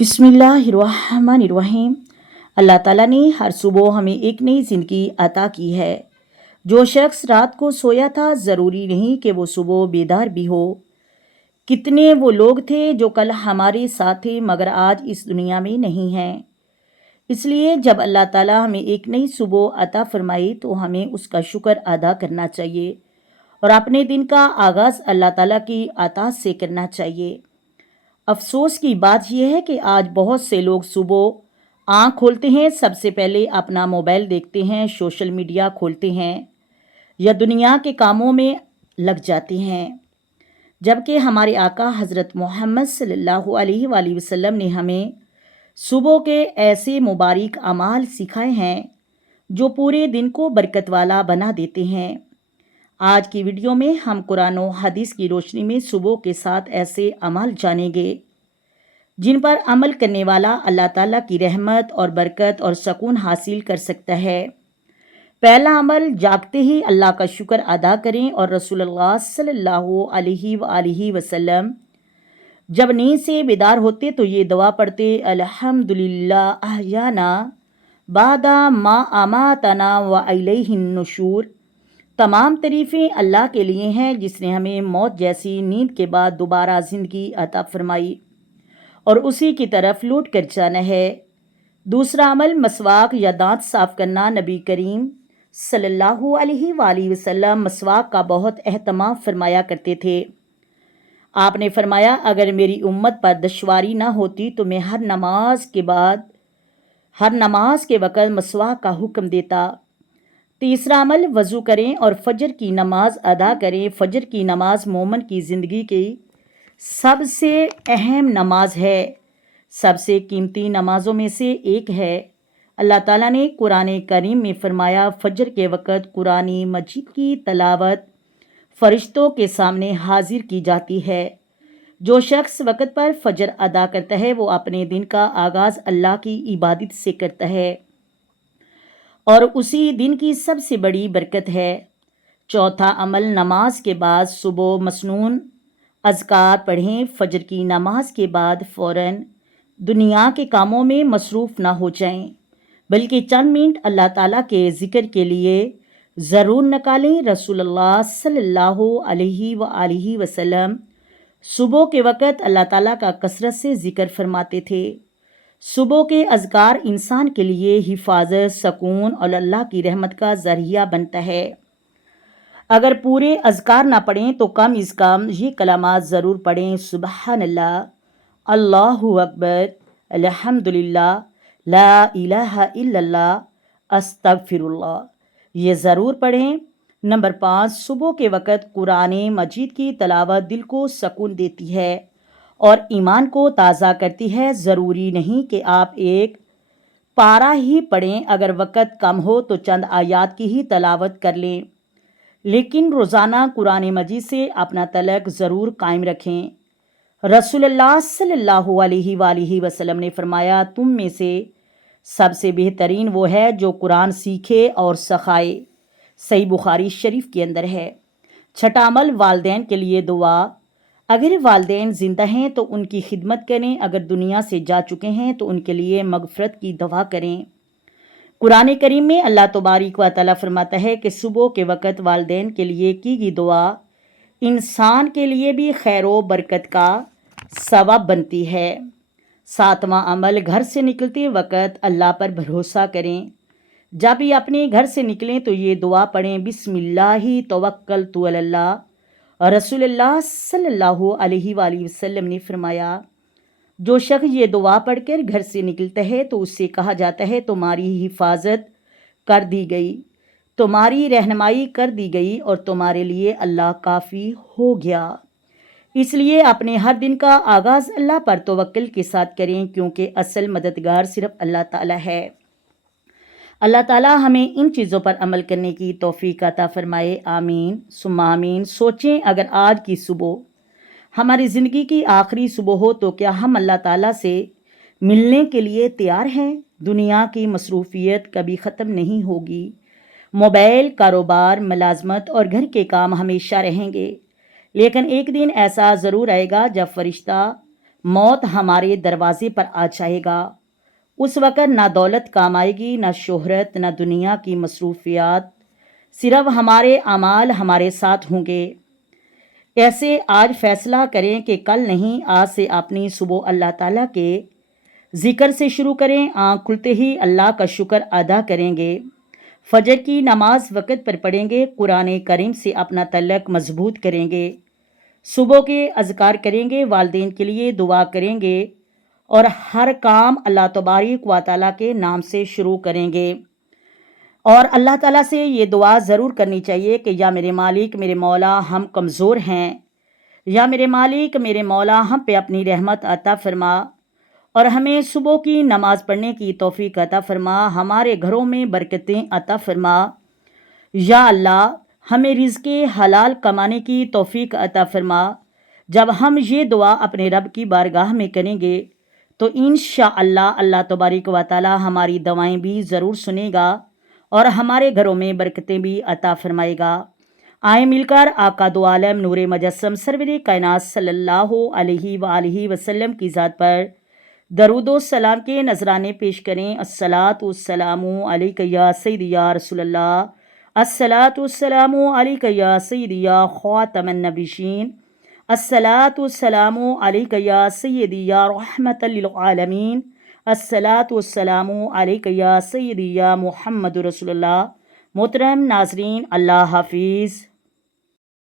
बिस्मिल्लाहिर्रहमानिर्रहीम। अल्लाह ताला ने हर सुबह हमें एक नई ज़िंदगी अता की है। जो शख्स रात को सोया था ज़रूरी नहीं कि वो सुबह बेदार भी हो। कितने वो लोग थे जो कल हमारे साथ थे मगर आज इस दुनिया में नहीं हैं। इसलिए जब अल्लाह ताला हमें एक नई सुबह अता फरमाए तो हमें उसका शुक्र अदा करना चाहिए और अपने दिन का आगाज़ अल्लाह ताला की अता से करना चाहिए। अफसोस की बात यह है कि आज बहुत से लोग सुबह आँख खोलते हैं, सबसे पहले अपना मोबाइल देखते हैं, सोशल मीडिया खोलते हैं या दुनिया के कामों में लग जाते हैं, जबकि हमारे आका हज़रत मोहम्मद सल्लल्लाहु अलैहि वसल्लम ने हमें सुबह के ऐसे मुबारक अमाल सिखाए हैं जो पूरे दिन को बरकत वाला बना देते हैं। आज की वीडियो में हम कुरान और हदीस की रोशनी में सुबह के साथ ऐसे अमाल जानेंगे जिन पर अमल करने वाला अल्लाह ताला की रहमत और बरकत और सुकून हासिल कर सकता है। पहला अमल, जागते ही अल्लाह का शुक्र अदा करें और रसूलुल्लाह सल्लल्लाहु अलैहि वसल्लम जब नींद से बेदार होते तो ये दुआ पढ़ते, अल्हम्दुलिल्लाह अहयाना बादा मा अमातना व इलैहिन नुशूर। तमाम तारीफ़ें अल्लाह के लिए हैं जिसने हमें मौत जैसी नींद के बाद दोबारा ज़िंदगी अता फरमाई और उसी की तरफ लौट कर जाना है। दूसरा अमल, मसवाक या दांत साफ करना। नबी करीम सल्लल्लाहु अलैहि वसल्लम मसवाक का बहुत एहतमाम फरमाया करते थे। आपने फरमाया, अगर मेरी उम्मत पर दुश्वारी ना होती तो मैं हर नमाज के वक़्त मसवाक का हुक्म देता। तीसरा अमल, वज़ू करें और फ़जर की नमाज अदा करें। फ़जर की नमाज मोमिन की ज़िंदगी की सबसे अहम नमाज है, सबसे कीमती नमाज़ों में से एक है। अल्लाह ताला ने कुरान करीम में फरमाया, फ़जर के वक़्त कुरान मजीद की तलावत फ़रिश्तों के सामने हाजिर की जाती है। जो शख्स वक़्त पर फ़जर अदा करता है वो अपने दिन का आगाज़ अल्लाह की इबादत से करता है और उसी दिन की सबसे बड़ी बरकत है। चौथा अमल, नमाज के बाद सुबह मसनून अज़कार पढ़ें। फ़जर की नमाज के बाद फ़ौरन दुनिया के कामों में मसरूफ़ ना हो जाएं, बल्कि चंद मिनट अल्लाह ताला के ज़िक्र के लिए ज़रूर निकालें। रसूलुल्लाह सल्लल्लाहु अलैहि वसल्लम सुबह के वक़्त अल्लाह ताला का कसरत से ज़िक्र फरमाते थे। सुबह के अज़कार इंसान के लिए हिफाजत, सुकून और अल्लाह की रहमत का ज़रिया बनता है। अगर पूरे अज़कार ना पढ़ें तो कम अज़ कम ये कलामात ज़रूर पढ़ें, सुबहानल्लाह, अल्लाहु अकबर, अल्हम्दुलिल्लाह, ला इलाहा इल्लल्लाह, अस्तगफिरुल्लाह। ये ज़रूर पढ़ें। नंबर 5, सुबह के वक़्त कुरान मजीद की तलावत दिल को सुकून देती है और ईमान को ताज़ा करती है। ज़रूरी नहीं कि आप एक पारा ही पढ़ें, अगर वक़्त कम हो तो चंद आयात की ही तलावत कर लें, लेकिन रोज़ाना कुरान मजीद से अपना तलक ज़रूर कायम रखें। रसूलुल्लाह सल्लल्लाहु अलैहि वसल्लम ने फरमाया, तुम में से सबसे बेहतरीन वो है जो कुरान सीखे और सिखाए। सही बुखारी शरीफ के अंदर है। छठा अमल, वालिदैन के लिए दुआ। अगर वालिदैन ज़िंदा हैं तो उनकी खिदमत करें, अगर दुनिया से जा चुके हैं तो उनके लिए मगफ़रत की दुआ करें। कुरान करीम में अल्लाह तबारक व तआला फरमाता है कि सुबह के वक़्त वालिदैन के लिए की गई दुआ इंसान के लिए भी खैर व बरकत का सबब बनती है। सातवां अमल, घर से निकलते वक़्त अल्लाह पर भरोसा करें। जब भी अपने घर से निकलें तो ये दुआ पढ़ें, बिस्मिल्लाहि तवक्कलतु अलल्लाह। रसूलुल्लाह सल्लल्लाहु अलैहि वसल्लम ने फरमाया, जो शख्स ये दुआ पढ़कर घर से निकलता है तो उससे कहा जाता है, तुम्हारी हिफाजत कर दी गई, तुम्हारी रहनुमाई कर दी गई और तुम्हारे लिए अल्लाह काफ़ी हो गया। इसलिए अपने हर दिन का आगाज़ अल्लाह पर तवक्कुल के साथ करें, क्योंकि असल मददगार सिर्फ अल्लाह ताला है। अल्लाह ताला हमें इन चीज़ों पर अमल करने की तौफीक अता फरमाए। आमीन सुम्मा आमीन। सोचें, अगर आज की सुबह हमारी ज़िंदगी की आखिरी सुबह हो तो क्या हम अल्लाह ताला से मिलने के लिए तैयार हैं? दुनिया की मसरूफ़ियत कभी ख़त्म नहीं होगी। मोबाइल, कारोबार, मुलाज़मत और घर के काम हमेशा रहेंगे, लेकिन एक दिन ऐसा ज़रूर आएगा जब फ़रिश्ता موت ہمارے دروازے پر آ جائے گا، اس وقت نہ دولت کام آئے گی، نہ شہرت، نہ دنیا کی مصروفیات، صرف ہمارے اعمال ہمارے ساتھ ہوں گے۔ ایسے آج فیصلہ کریں کہ کل نہیں، آج سے اپنی صبح اللہ تعالیٰ کے ذکر سے شروع کریں، آنکھ کھلتے ہی اللہ کا شکر ادا کریں گے، فجر کی نماز وقت پر پڑھیں گے، قرآن کریم سے اپنا تعلق مضبوط کریں گے، صبح کے اذکار کریں گے، والدین کے لیے دعا کریں گے، اور ہر کام اللہ تبارک و تعالیٰ کے نام سے شروع کریں گے۔ اور اللہ تعالیٰ سے یہ دعا ضرور کرنی چاہیے کہ یا میرے مالک، میرے مولا، ہم کمزور ہیں، یا میرے مالک، میرے مولا، ہم پہ اپنی رحمت عطا فرما اور ہمیں صبح کی نماز پڑھنے کی توفیق عطا فرما، ہمارے گھروں میں برکتیں عطا فرما۔ یا اللہ، ہمیں رزق حلال کمانے کی توفیق عطا فرما۔ جب ہم یہ دعا اپنے رب کی بارگاہ میں کریں گے تو انشاءاللہ اللہ تبارک و تعالی ہماری دعائیں بھی ضرور سنے گا اور ہمارے گھروں میں برکتیں بھی عطا فرمائے گا۔ آئیں مل کر آقا دو عالم نور مجسم سرور کائنات صلی اللہ علیہ وآلہ وسلم کی ذات پر درود و سلام کے نذرانے پیش کریں۔ الصلاۃ والسلام علیک یا سیدی یا رسول اللہ، الصلاۃ والسلام علیک یا سیدی یا خاتم النبیین، الصلاۃ والسلام علیک یا سیدی یا رحمت للعالمین، الصلاۃ والسلام علیک یا سیدی یا محمد رسول اللہ۔ محترم ناظرین، اللہ حافظ۔